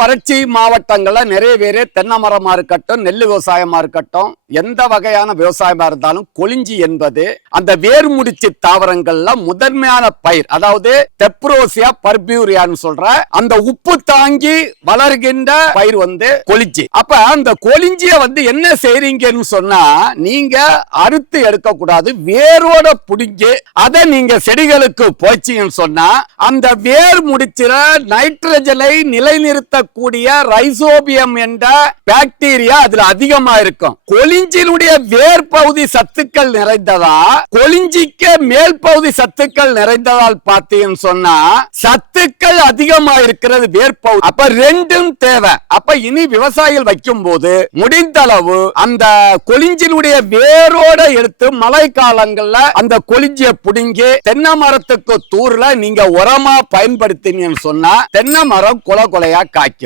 வறட்சி மாவட்டங்களில் நிறைய பேர் தென்னை மரமா இருக்கட்டும் நெல் விவசாயமா இருக்கட்டும் எந்த வகையான விவசாயமா இருந்தாலும் கொளிஞ்சி என்பது அந்த வேர்முடிச்சு தாவரங்கள்ல முதன்மையான பயிர். அதாவது தெப்ரோசியா பர்பியூரியான்னு சொல்ற அந்த உப்பு தாங்கி வளர்கின்ற பயிர் வந்து கொளிஞ்சி அப்ப அந்த கொளிஞ்சிய வந்து என்ன செய்றீங்கன்னு சொன்னா நீங்க அறுத்து எடுக்கக்கூடாது வேரோட புடிங்கி அதை நீங்க செடிகளுக்கு போச்சிங்கன்னு சொன்னா அந்த வேர் முடிச்சிற நைட்ரஜனை நிலைநிறுத்த இருக்கக்கூடிய ரைசோபியம் என்ற பாக்டீரியா அதுல அதிகமா இருக்கும். கொலிஞ்சினுடைய வேர் பகுதி சத்துக்கள் நிறைந்ததா? கொலிஞ்சிக்க மேல் பகுதி சத்துக்கள் நிறைந்ததால் பார்த்தீங்கன்னு சொன்னா சத்துக்கள் அதிகமா இருக்கிறது வேர் பகுதி அப்ப ரெண்டும் தேவை. அப்ப இனி விவசாயிகள் வைக்கும் போது முடிந்த அளவு அந்த கொலிஞ்சினுடைய வேரோட எடுத்து மழை காலங்கள்ல அந்த கொலிஞ்சிய புடுங்கி தென்னை மரத்துக்கு தூர்ல நீங்க உரமா பயன்படுத்தினீங்கன்னு சொன்னா தென்னை மரம் கொலை கொலையா காய்க்கும்.